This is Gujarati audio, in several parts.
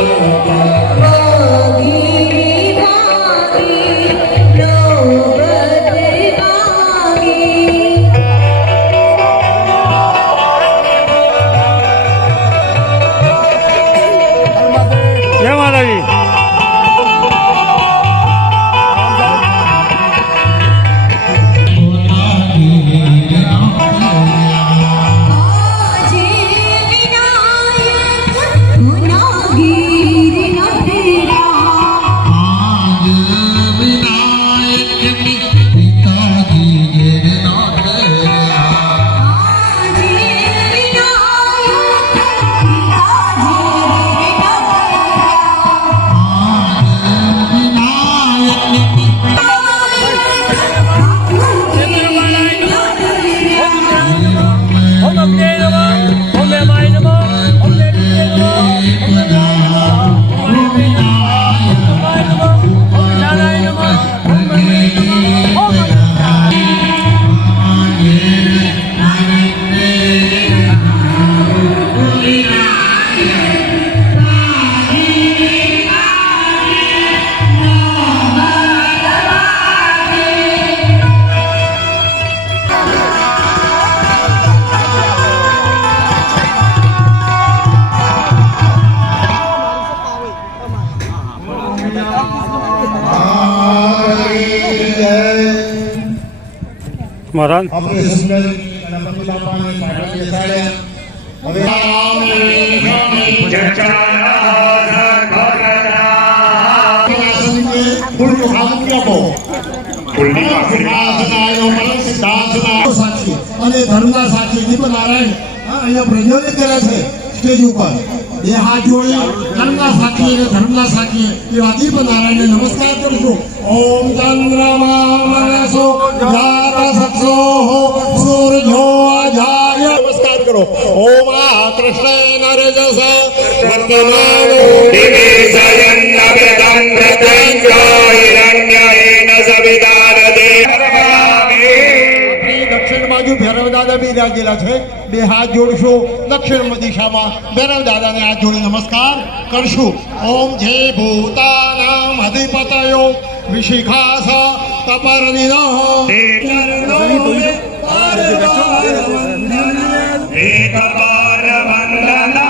Yeah. Amém. સાક્ષી અને ધર્મના સાચી. દીપનારાયણ હા, અહીંયા પ્રજ્વલિત કરે છે. સ્ટેજ ઉપર બે હાથ જોડી ધર્મના સાક્ષી અને ધર્મના સાક્ષી એવા દીપનારાયણને નમસ્કાર કરશું ઓમ ચંદ્રમા જાત સક્ષો સૂર્યો અજાય નમસ્કાર કરો ઓમ આ કૃષ્ણ નરજસ વર્તમાનો આપણી બાજુ ભૈરવ દાદા બિરાજેલા છે. બે હાથ જોડશું. દક્ષિણ દિશામાં ભૈરવ દાદાને હાથ જોડી નમસ્કાર કરશું. ઓમ જે ભૂતાનામ અધિપતયો વિશિખાસ કપર્ણિનો ગુરુ ગુરુદેવો ભવ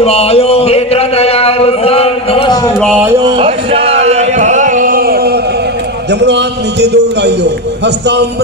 शिवाय। नम शिवाय। जमुनाथ नीचे दो उड़ाइयो हस्ताम